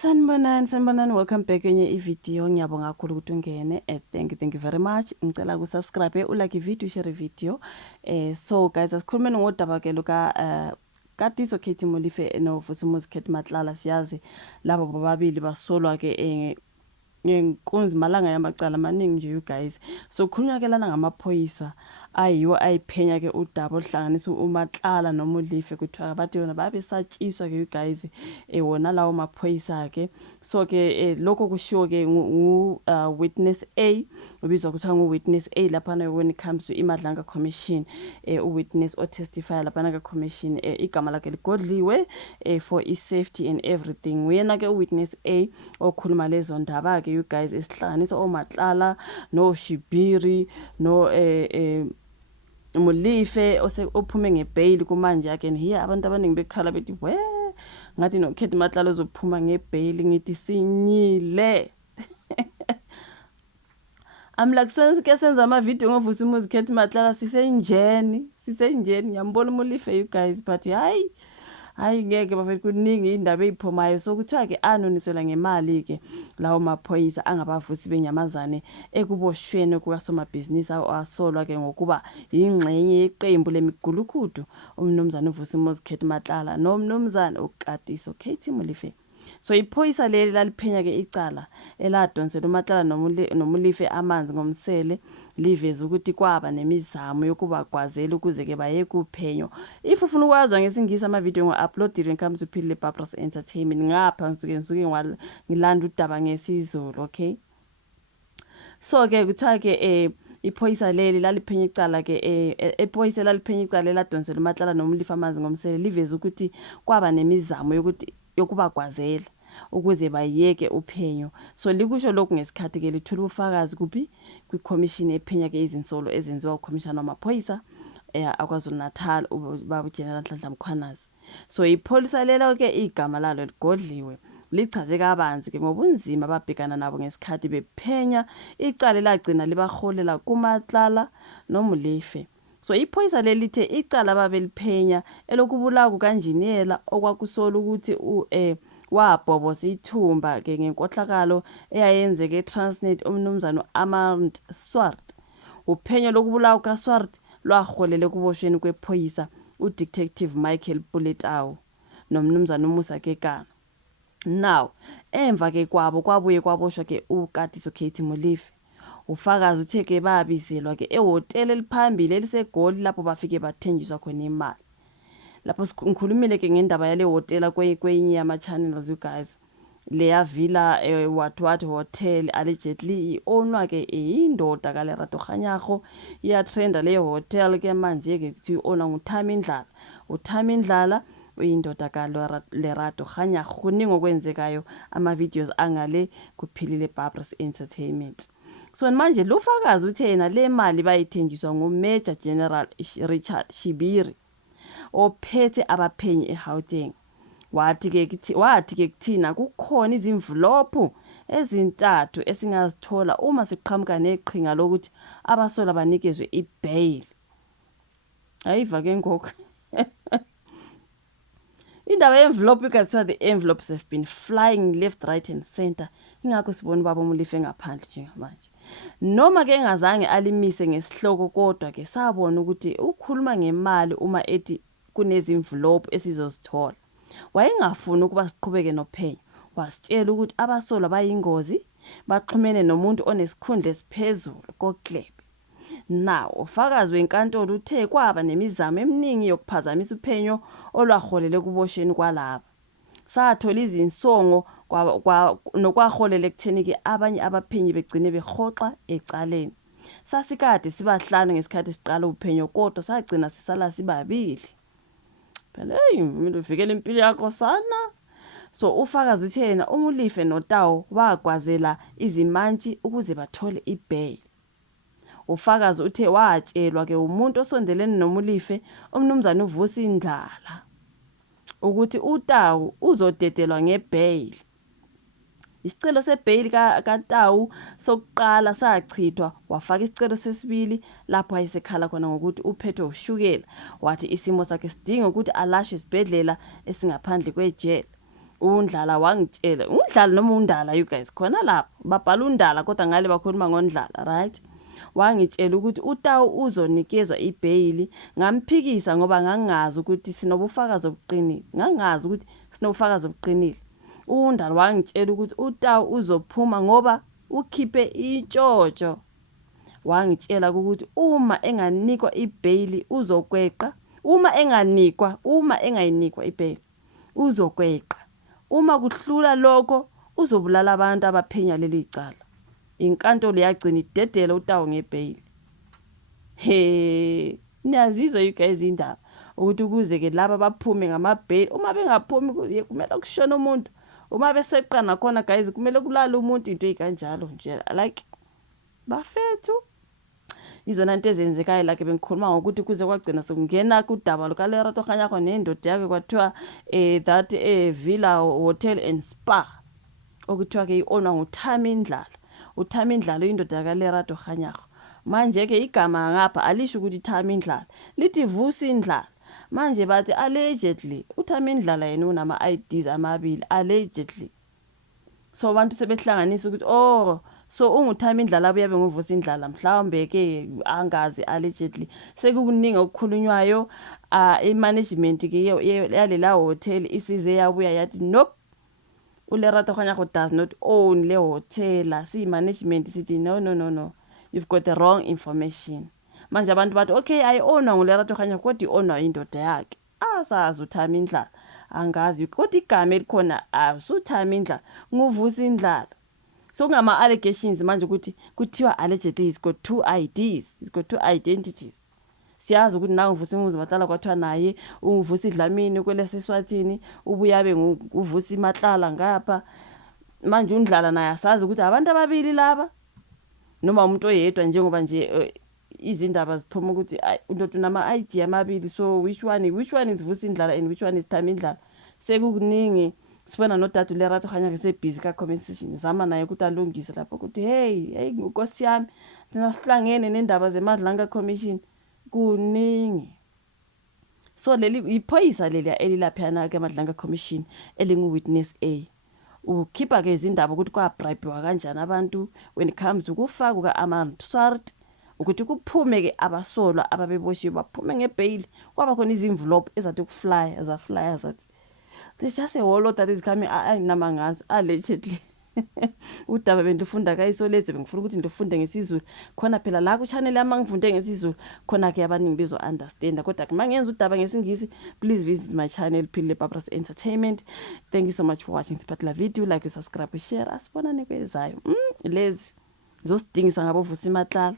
Sanibonani, welcome back kwenye i-video. Ngiyabonga kakhulu ukuthi ungene. Thank you very much. Ngicela ukusubscribe, ulike i-video, share i-video. So guys, asikhulumeni ngodaba ke luka Katiso Katie Molefe no Vusumuzi Kate Matlala. Siyazi labo bobabili basolwa ke ngenkunzi malanga yamacala amaningi nje you guys. So khunyakelana ngamaphoyisa ayiwo ayiphenya ke udaba ohlanganisa uMatlala noMolefe kuthiwa bathi yona babesatshiswa ke you guys wona lawo maphoyisa ke. So ke lokho kushiwo ke witness A, ubizwa kuthiwa ngu-witness A lapha when it comes to iMadlanga Commission. Witness o testify lapha ka commission igama lakhe ligodliwe for safety and everything. Uyena ke witness A okhuluma lezo ndaba ke you guys esihlanganisa oMatlala no Shibiri no Molefe ophume ngebail kumanje yake hiya abantu abaningi bekhala bethi we ngathi no Kate Matlala uzophuma ngebail ngithi sinyile. I'm like ke senza ama video ngoVusumuzi Kate Matlala sisenjeni ngiyambona uMolefe you guys but hayi ngeke bafethu kuningi indaba eziphomayo. So kuthiwa ke anonisela ngemali ke lawo maphoyisa angabavusi benyamazane ekuboshweni kwasoma business asolwa ke ngokuba ingxenye yeqembu lemigulukudu umnumzane uVusumuzi Kate Matlala nomnumzane uKatiso Katie Molefe. So iphoyisa leli laliphenya ke icala eladonsela uMatlala noMolefe amanzi ngomsele liveze ukuthi kwaba nemizamo yokubagwazela ukuze ke baye kuphenyo. If ufuna ukwazwa ngesingisi ama video ngo-upload comes to Philile Papras Entertainment ngapha ngisuke ngilanda udaba ngesizulu, okay? So ke kuthiwa ke iphoyisa leli laliphenya icala ke iphoyisa laliphenya icala eladonsela uMatlala noMolefe amanzi ngomsele liveze ukuthi kwaba nemizamo yokubagwazela ukuze bayeke uphenyo. So likusho lokhu ngesikhathi ke lithula ubufakazi kuphi kwi-commission ephenya ke izinsolo ezenziwa uCommissioner wamaphoyisa aKwaZulu Natal ubaba General Nhlanhla Mkhwanazi. So ipholisa lelo ke igama lalo ligodliwe lichaze kabanzi ke ngobunzima babhekana nabo ngesikhathi bephenya icala lagcina libaholela kuMatlala noMolefe. So iphoyisa lelithe icala babeliphenya elokubulawa kukanjiniyela okwakusola ukuthi wabhoboza ithumba ke ngenkohlakalo eyayenzeke eTransnet umnumzane Armand Swart. Uphenyo lokubulawa kaSwart lwaholele kuboshweni kwephoyisa uDetective Michael Puletau nomnumzane uMusa Kekana. Now emva ke kwabo kwabuye kwaboshwa ke uKatiso Katie Molefe. Ufakazi uthe ke babizelwa ke ehotel eliphambili eliseGoli lapho bafike bathenjiswa khona imali. Lapho sikhulumile ke ngendaba yale hotel kwenye yama channels you guys. Leya villa what hotel allegedly ownwa ke indoda kaLerato Kganyago iya trenda le hotel ke manje ke kuthi ona nguThami Ndlala uyindoda kaLerato Kganyago. Kuningi okwenzekayo ama videos angale kuPhilile Papras Entertainment. So manje lo fakazi uthe yena le mali bayithenjiswa nguMajor General Richard Shibiri ophethe abaphenyi eGauteng. Wathi ke kuthina kukhona izimvlophu ezintathu esingazithola uma siqhamuka neqhinga lokuthi abasola banikezwe ibail. Ayiva ke ngoko. Indaba ye-envelope ikathiwa the envelopes have been flying left, right and center. Ingakho sibona ubaba uMolefe ngaphandle njengamanje. Noma ke engazange alimise ngesihloko kodwa ke sabona ukuthi ukhuluma ngemali uma ethi kunezimvlophu esizozithola. Wayengafuni ukuba siqhubeke nophenyo. Wasitshela ukuthi abasolwa bayingozi baxhumene nomuntu onesikhundla esiphezulu koklebe. Now ufakazi wenkantolo uthe kwaba nemizamo eminingi yokuphazamisa uphenyo olwaholele kuboshweni kwalabo. Sathola izinsongo nokwaholela ekutheni ke abanye abaphenyi begcine behoxa ecaleni. Sasikade sibahlanu ngesikhathi siqala uphenyo kodwa sagcina sisala sibabili. Phela uvikele impilo yakho sana. So ufakazi uthe yena uMolefe noTau bagwazela izimantshi ukuze bathole ibail. Ufakazi uthe watshelwa ke umuntu osondelene noMolefe umnumzane uVusi Ndlala ukuthi uTau uzodedelwa ngebail. Isicelo sebail kaTau sokuqala sachithwa wafaka isicelo sesibili lapho ayisekhala khona ngokuthi uphethwe ushukela wathi isimo sakhe sidinga ukuthi alashwe esibhedlela esingaphandle kwejele. uNdlala wangitshela uNdlala noma uNdala you guys khona lapho babhala uNdala kodwa ngale bakhuluma ngoNdlala right wangitshela ukuthi uTawu uzonikezwa ibail ngamphikisa ngoba ngangazi ukuthi sinobufakazi obuqinile ngangazi ukuthi sinobufakazi obuqinile uNdala wangitshela ukuthi uTawu uzophuma ngoba ukhiphe itshotsho wangitshela ukuthi uma enganikwa ibail uzokweqa uma engayinikwa ibail uzokweqa uma kuhlula lokho uzobulala abantu abaphenya leli cala inkantolo yagcina idedela uTawu ngebail he niyazizwa you guys indaba ukuthi kuze ke laba baphume ngamabail uma bengaphumi kumele kushona umuntu uma beseqana khona guys kumele kulala umuntu into ezikanjalo nje like bafethu izona into ezenzekayo la ke bengikhuluma ngokuthi kuze kwagcina sekungena kudaba lokaLerato Kganyago nendoda yakhe kwathiwa that Villa Hotel and Spa okuthiwa ke iona nguThami Ndlala uThami Ndlala indoda yakaLerato Kganyago manje ke igama ngapha alisho ukuthi Thami Ndlala lithi Vusi Ndlala manje bathi allegedly uThami Ndlala yena unama IDs amabili allegedly so abantu sebehlanganisa ukuthi so unguThami Ndlala abuyabe nguvusi Ndlala mhlawumbe ke angazi allegedly sekukuningi okukhulunywayo imanagement ke yalela hotel isize yabuya yathi nope uLerato Kganyago does not own le hotel si management sithi no you've got the wrong information manje abantu bathi okay I own nguLerato Kganyago kodwa iona indoda yakhe asazi uThami Ndlala angazi kodwa igama elikhona uThami Ndlala nguvusi Ndlala so ngama allegations manje ukuthi kuthiwa allegedly he's got two IDs he's got two identities siyazi ukuthi nawe uvusi Muzi Matlala kwathiwa naye uvusi Dlamini kweleseswathini ubuyabe nguvusi Matlala ngapha manje uNdlala naye asazi ukuthi abantu ababili laba noma umuntu oyedwa njengoba nje izindaba ziphuma ukuthi undoda unama ID amabili so which one is Vusi Ndlala and which one is Thami Ndlala sekukuningi sifuna noDadu Lerato Kganyago sebusy ka comment section zama naye ukuthi alungise lapho ukuthi hey Nkosi yami thina sihlangene nendaba zeMadlanga Commission kuningi so leli iphoyisa leli elilaphana ke Madlanga Commission elingu witness A ukhipha ke izindaba ukuthi kwa bribewa kanjani abantu when it comes ukufaka ukaAmand Swart ukuthi kuphume ke abasolwa ababeboshiwe baphume ngebail kwaba khona izinvelope ezathi ukufly zathi there's just a whole lot that is coming namangazi allegedly udaba bendifunda kayisoleze bengifuna ukuthi ndifunde ngesizulu khona phela la ku channel yami ngifunde ngesizulu khona ke abaningi bezo understand kodwa ke mangenza udaba ngesingisi please visit my channel Philile Papras Entertainment. Thank you so much for watching this particular video. Like, subscribe, share asibonane kwezayo lezi zosidingisa ngabo Vusi Matlala.